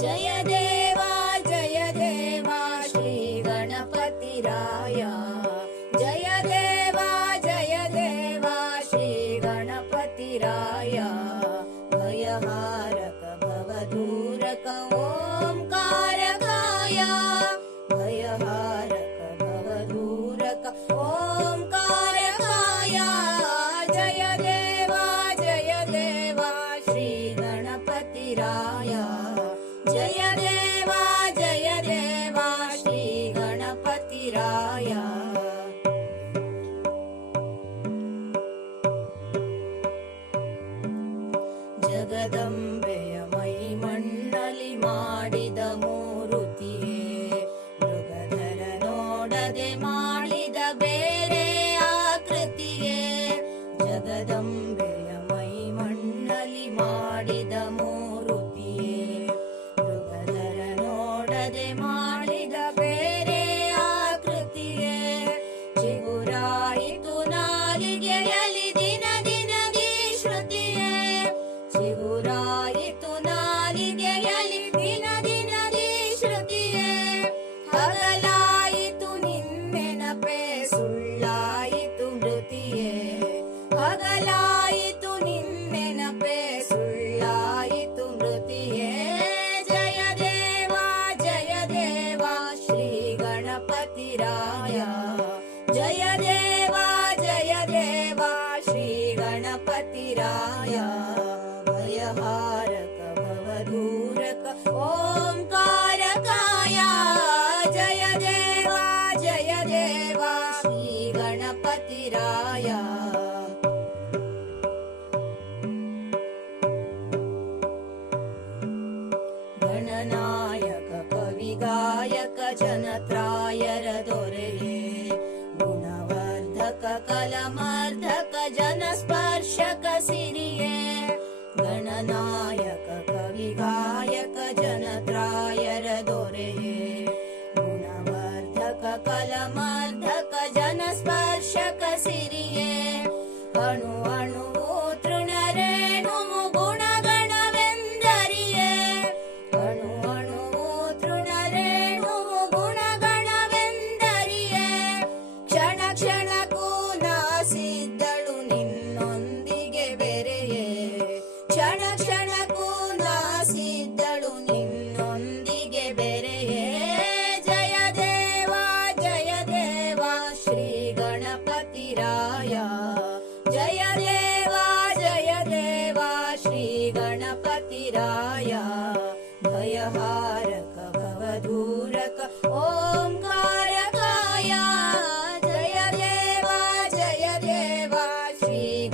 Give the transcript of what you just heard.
जय देवा जय देवा श्रीगणपतिराय जय देवा जय देवा श्री भयहारक भवतु। वीराय ಜಗದಂಬೆಯ ಮೈಮಣ್ಣಲಿ ಮಾಡಿದ ಮೂರುತಿಯೇ ಮೃಗಧರ ನೋಡದೆ ಮಾಡಿದ ಬೇರೆ ಆಕೃತಿಯೇ ಜಗದಂಬೆ गणनायक कविगायक जनत्राय रदोर्हे गुणवर्धक कलमर्धक जनस्पर्शक सिरिये गणनायक कविगायक जनत्राय रदोर्हे சிறிய அணு அணு या भयहारक भवधूरक। ॐकारकाय जय देवा जय देवा श्री